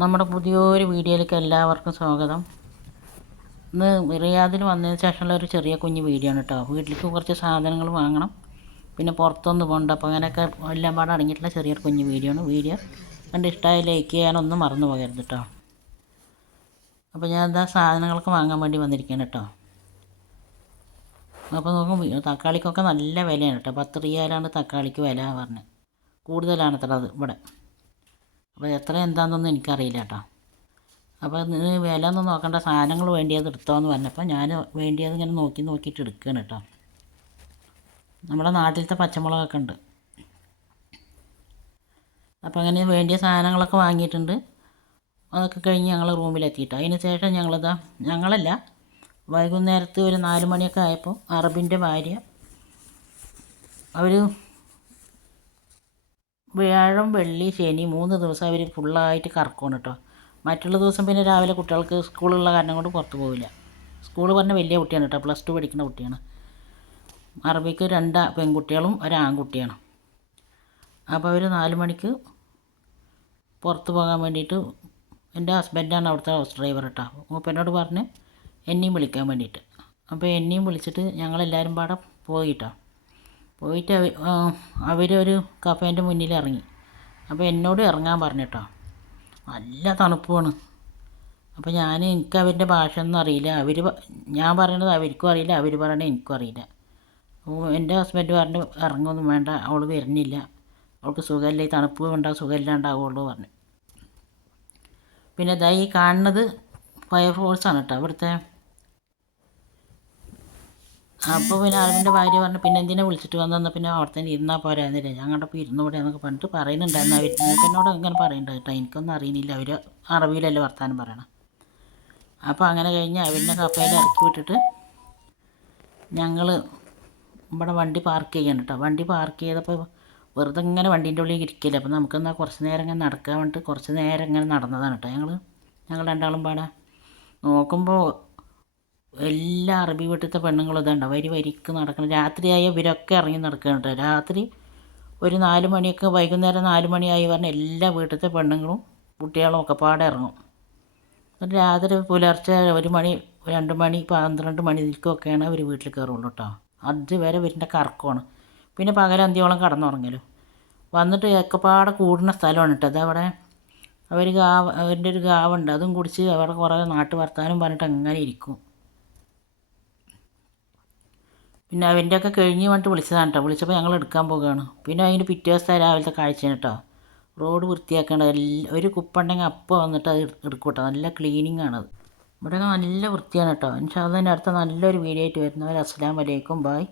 നമ്മുടെ പുതിയൊരു വീഡിയോയിലേക്ക് എല്ലാവർക്കും സ്വാഗതം. ഇന്ന് റിയാദിൽ വന്നതിന് ശേഷമുള്ള ഒരു ചെറിയ കുഞ്ഞ് വീഡിയോ ആണ് കേട്ടോ. വീട്ടിലേക്ക് കുറച്ച് സാധനങ്ങൾ വാങ്ങണം. പിന്നെ പുറത്തൊന്ന് പോകണ്ട അപ്പോൾ അങ്ങനെയൊക്കെ എല്ലാം പാടെ അടങ്ങിയിട്ടുള്ള ചെറിയൊരു കുഞ്ഞ് വീഡിയോ ആണ്. വീഡിയോ കണ്ട് ഇഷ്ടമായി ലൈക്ക് ചെയ്യാനൊന്നും മറന്നു പോകരുത് കേട്ടോ. അപ്പോൾ ഞാൻ എന്താ സാധനങ്ങളൊക്കെ വാങ്ങാൻ വേണ്ടി വന്നിരിക്കുകയാണ് കേട്ടോ. അപ്പോൾ നോക്കും തക്കാളിക്കൊക്കെ നല്ല വിലയാണ് കേട്ടോ. പത്ത് റിയാലാണ് തക്കാളിക്ക് വില പറഞ്ഞത് കൂടുതലാണ് അത്ര അത് ഇവിടെ. അപ്പോൾ എത്ര എന്താണെന്നൊന്നും എനിക്കറിയില്ല കേട്ടോ അപ്പോൾ ഇത് വില ഒന്നും നോക്കണ്ട സാധനങ്ങൾ വേണ്ടിയത് എടുത്തോന്ന് പറഞ്ഞപ്പോൾ ഞാൻ വേണ്ടിയത് ഇങ്ങനെ നോക്കി നോക്കിയിട്ട് എടുക്കുകയാണ് കേട്ടോ. നമ്മുടെ നാട്ടിലത്തെ പച്ചമുളകൊക്കെ ഉണ്ട്. അപ്പോൾ അങ്ങനെ വേണ്ടിയ സാധനങ്ങളൊക്കെ വാങ്ങിയിട്ടുണ്ട്. അതൊക്കെ കഴിഞ്ഞ് ഞങ്ങൾ റൂമിലെത്തിയിട്ട്. അതിന് ശേഷം ഞങ്ങളിതാ ഞങ്ങളല്ല വൈകുന്നേരത്ത് ഒരു നാല് മണിയൊക്കെ ആയപ്പോൾ അറബിന്റെ ഭാര്യ അവർ വ്യാഴം വെള്ളി ശനി മൂന്ന് ദിവസം അവർ ഫുള്ളായിട്ട് കറക്കുവാണ് കേട്ടോ മറ്റുള്ള ദിവസം പിന്നെ രാവിലെ കുട്ടികൾക്ക് സ്കൂളുള്ള കാരണം കൊണ്ട് പുറത്ത് പോവില്ല. സ്കൂൾ പറഞ്ഞ വലിയ കുട്ടിയാണ് കേട്ടോ പ്ലസ് ടു പഠിക്കുന്ന കുട്ടിയാണ്. അറബിക്ക് രണ്ട് പെൺകുട്ടികളും ഒരു ആൺകുട്ടിയാണ്. അപ്പോൾ അവർ നാല് മണിക്ക് പുറത്ത് പോകാൻ വേണ്ടിയിട്ട് എന്റെ ഹസ്ബൻഡാണ് അവിടുത്തെ ഹൗസ് ഡ്രൈവർ കേട്ടോ മൂപ്പനോട് പറഞ്ഞ് എന്നെയും വിളിക്കാൻ വേണ്ടിയിട്ട്. അപ്പോൾ എന്നെയും വിളിച്ചിട്ട് ഞങ്ങളെല്ലാവരും പാടെ പോയിട്ടോ പോയിട്ട് അവരൊരു കഫേന്റെ മുന്നിൽ ഇറങ്ങി. അപ്പോൾ എന്നോട് ഇറങ്ങാൻ പറഞ്ഞിട്ടോ. നല്ല തണുപ്പാണ് അപ്പോൾ ഞാൻ എനിക്ക് അവരുടെ ഭാഷ ഒന്നും അറിയില്ല. അവർ ഞാൻ പറയണത് അവർക്കും അറിയില്ല. അവർ പറയണത് എനിക്കും അറിയില്ല. എന്റെ ഹസ്ബൻഡ് പറഞ്ഞു ഇറങ്ങൊന്നും വേണ്ട. അവൾ വരുന്നില്ല. അവൾക്ക് സുഖമില്ല. ഈ തണുപ്പ് വേണ്ട സുഖമില്ലാണ്ടാവുള്ളൂ പറഞ്ഞു. പിന്നെ ഇതാ കാണുന്നത് കാണുന്നത് ഫയർഫോഴ്സാണ് കേട്ടോ. അവിടുത്തെ അപ്പോൾ പിന്നെ അറിവിന്റെ ഭാര്യ പറഞ്ഞു പിന്നെ എന്തിനാ വിളിച്ചിട്ട് വന്നെന്ന് പിന്നെ അവിടെ തന്നെ ഇരുന്നാൽ പോരാന്നില്ല? ഞങ്ങളുടെ ഇപ്പോൾ ഇരുന്നൂടെ എന്നൊക്കെ പറഞ്ഞിട്ട് പറയുന്നുണ്ടായിരുന്നു അവർ മൂക്കനോട് ഇങ്ങനെ പറയുന്നുണ്ട് കേട്ടോ. എനിക്കൊന്നും അറിയുന്നില്ല. അവർ അറബിയിലല്ലേ വർത്താനം പറയണം. അപ്പോൾ അങ്ങനെ കഴിഞ്ഞ് അവരിനെ കപ്പയിൽ ഇറക്കി വിട്ടിട്ട് ഞങ്ങൾ ഇവിടെ വണ്ടി പാർക്ക് ചെയ്യണം കേട്ടോ. വണ്ടി പാർക്ക് ചെയ്തപ്പോൾ വെറുതെ ഇങ്ങനെ വണ്ടീന്റെ ഉള്ളിൽ ഇരിക്കില്ല? അപ്പോൾ നമുക്കെന്നാൽ കുറച്ച് നേരം ഇങ്ങനെ നടക്കാൻ വേണ്ടിയിട്ട് കുറച്ച് നേരം ഇങ്ങനെ നടന്നതാണ് കേട്ടോ ഞങ്ങൾ ഞങ്ങൾ രണ്ടാളും പാടാ നോക്കുമ്പോൾ എല്ലാ അറബി വീട്ടിലത്തെ പെണ്ണുങ്ങളും ഇതുണ്ട്. വരി വരിക്ക് നടക്കണം രാത്രിയായ ഇവരൊക്കെ ഇറങ്ങി നടക്കുന്നുണ്ട് രാത്രി ഒരു നാല് മണിയൊക്കെ വൈകുന്നേരം നാല് മണിയായി പറഞ്ഞാൽ എല്ലാ വീട്ടിലത്തെ പെണ്ണുങ്ങളും കുട്ടികളും ഒക്കെ പാടെ ഇറങ്ങും. രാത്രി പുലർച്ചെ ഒരു മണി രണ്ട് മണി പന്ത്രണ്ട് മണി നിൽക്കുകയൊക്കെയാണ് അവർ വീട്ടിൽ കയറുള്ളൂ കേട്ടോ. അതുവരെ ഇവരുടെ കറക്കമാണ്. പിന്നെ പകലന്തിയോളം കടന്നുറങ്ങലും. വന്നിട്ട് ഏക്കപ്പാടെ കൂടുന്ന സ്ഥലമാണ് കേട്ടോ. അതവിടെ അവർ ഗാവ് അവരുടെ ഒരു ഗാവുണ്ട്. അതും കുടിച്ച് അവിടെ കുറേ നാട്ടു വർത്താനം പറഞ്ഞിട്ട് അങ്ങനെ ഇരിക്കും. പിന്നെ അവന്റെ ഒക്കെ കഴിഞ്ഞ് വന്നിട്ട് വിളിച്ചതാണ് കേട്ടോ. വിളിച്ചപ്പോൾ ഞങ്ങൾ എടുക്കാൻ പോവുകയാണ്. പിന്നെ അതിന്റെ പിറ്റേ ദിവസത്തെ രാവിലത്തെ കാഴ്ചയാണ് കേട്ടോ. റോഡ് വൃത്തിയാക്കേണ്ട ഒരു കുപ്പുണ്ടെങ്കിൽ അപ്പോൾ വന്നിട്ട് അത് എടുക്കും കേട്ടോ. നല്ല ക്ലീനിങ് ആണത് ഇവിടെ നല്ല വൃത്തിയാണ് കേട്ടോ. ഇൻഷാ അതിന്റെ അടുത്ത നല്ലൊരു വീഡിയോ ആയിട്ട് വരുന്നവർ അസ്സാം വലൈക്കും ബായ്